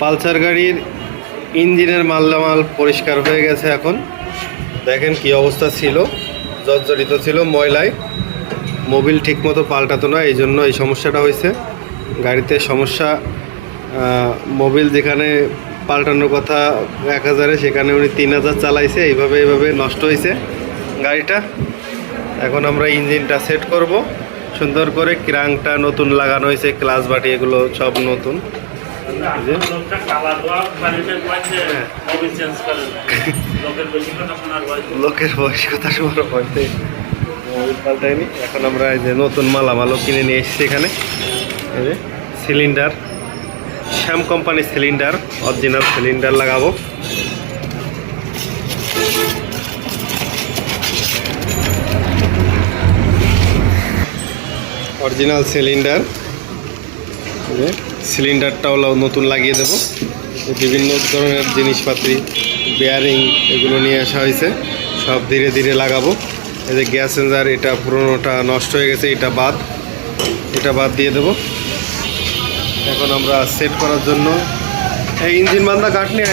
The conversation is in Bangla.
পালসার গাড়ির ইঞ্জিনের মালামাল পরিষ্কার হয়ে গেছে। এখন দেখেন কি অবস্থা ছিল, জর্জরিত ছিল ময়লায়, মোবিল ঠিকমতো পাল্টাতো না, এই জন্য এই সমস্যাটা হয়েছে। গাড়িতে সমস্যা, মোবিল যেখানে পাল্টানোর কথা 1000-এ সেখানে উনি 3000 চালাইছে। এইভাবে নষ্ট হয়েছে গাড়িটা। এখন আমরা ইঞ্জিনটা সেট করব সুন্দর করে। ক্রাঙ্কটা নতুন লাগানো হয়েছে, ক্লাচ বাটি এগুলো সব নতুন। লোকের বয়স কথা শোনার পড়তে মোবিল পাল্টায়নি। এখন আমরা এই যে নতুন মালামালও কিনে নিয়ে এসেছি এখানে। এই যে সিলিন্ডার, শ্যাম কোম্পানির সিলিন্ডার, অরিজিনাল সিলিন্ডার লাগাবো। অরিজিনাল সিলিন্ডার, সিলিন্ডারটাও নতুন লাগিয়ে দেব। বিভিন্ন ধরনের জিনিসপাতি, বেয়ারিং এগুলো নিয়ে আসা হয়েছে, সব ধীরে ধীরে লাগাবো। এই যে গ্যাস সেন্সার, এটা পুরোনোটা নষ্ট হয়ে গেছে, এটা বাদ দিয়ে দেব। এখন আমরা সেট করার জন্য এই ইঞ্জিন বান্ধা কাঠ নিয়ে